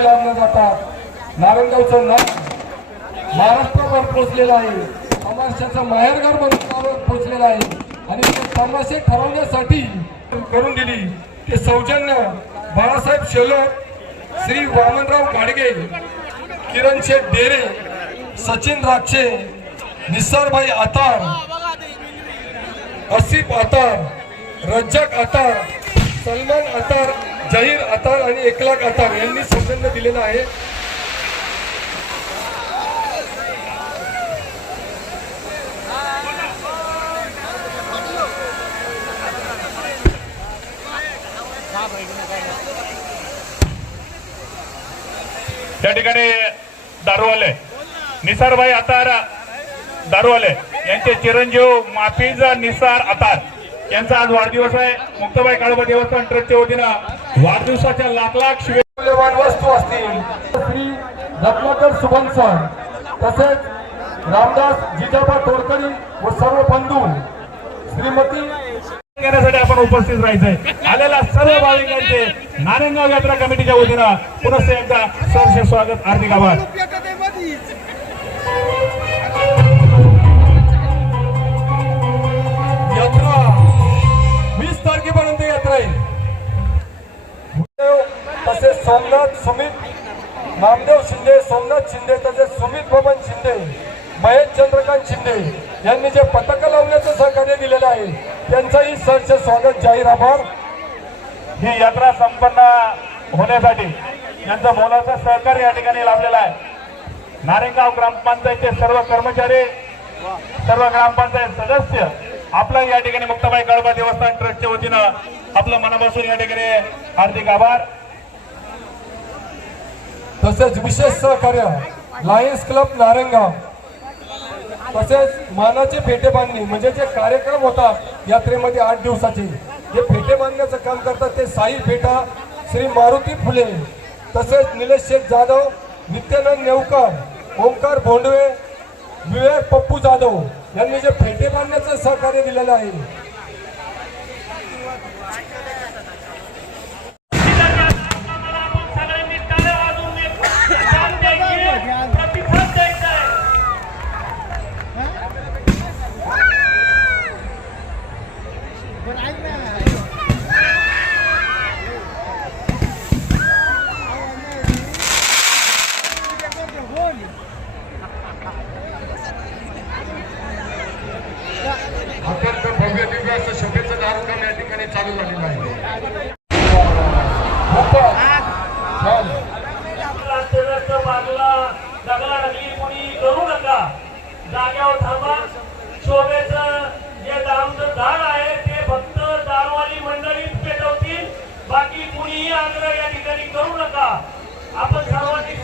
मिळवलं जातात। नारायणगावचं नाव महाराष्ट्रावर पोहोचलेलं आहे, तमाशाचं माहेरघर म्हणून पोहोचलेलं आहे आणि ते तमाशे ठरवण्यासाठी करून दिली ते सौजन्य बाळासाहेब शेलोर, श्री वामनराव गाडगे, किरण शेठ डेरे, सचिन राक्षे, निसारभाई आतार, आसिफ आतार, रज्जाक आतार, सलमान आतार, जाहीर आतार आणि 1 लाख आतार यांनी सौजन्य दिलेलं आहे। त्या ठिकाणी दारूवाले निसारभाई आतार दारूवाले यांचे चिरंजीव माफीज निसार आतार यांचा आज वाढदिवस आहे। मुक्ताबाई काळोबा देवस्थान ट्रस्टच्या वतीनं वाढदिवसाच्या लाख लाख मूल्यवान वस्तू असतील श्री रत्नाकर सुभन सर, तसेच रामदास जिजाबा तोडकरी व सर्व बंधू श्रीमती घेण्यासाठी आपण उपस्थित राहायचंय। आलेल्या सर्व भाविकांचे नारायणगाव यात्रा कमिटीच्या वतीनं पुनश्च एकदा सहर्ष स्वागत, हार्दिक आभार। यात्रा 20 तारखेपर्यंत यात्रा आहे। तसेच सोमनाथ सुमित नामदेव शिंदे, सोमनाथ शिंदे, तसेच सुमित बबन शिंदे, महेश चंद्रकांत शिंदे यांनी जे पताका लावण्याचं सहकार्य दिलेलं आहे त्यांचंही सहर्ष स्वागत, जाहीर आभार। ही यात्रा संपन्न होण्यासाठी यांचं मोलाचं सहकार्य या ठिकाणी लाभलेलं आहे। नारायणगाव ग्रामपंचायतचे सर्व कर्मचारी, सर्व ग्रामपंचायत सदस्य आपलं या ठिकाणी मुक्ताबाई काळोबा देवस्थान ट्रस्टच्या वतीनं आपलं मनापासून या ठिकाणी हार्दिक आभार। तसेच विशेष सहकार्य लायन्स क्लब नारायणगाव, तसेच मानाचे फेटे बांधणी म्हणजे जे कार्यक्रम होतात यात्रेमध्ये 8 दिवसाचे जे फेटे बांधण्याचं काम करतात ते साई फेटा श्री मारुती फुले, तसेच निलेश शेठ जाधव, नित्यानंद नेवकर, ओंकार भोंडवे, विवेक पप्पू जाधव यांनी जे फेटे बांधण्याचं सहकार्य दिलेलं आहे। अत्यंत भव्य दिव्य असं शोभेचं कार्यक्रम या ठिकाणी चालू झालेला आहे। बाजूला दगडादगडी कोणी करू नका, जाग्यावर थांबा। शोभेचं जे दारूचं झाड आहे ते फक्त दारूवाली मंडळीच पेटवतील, बाकी कुणीही आग्रह या ठिकाणी करू नका। आपण सर्वांनी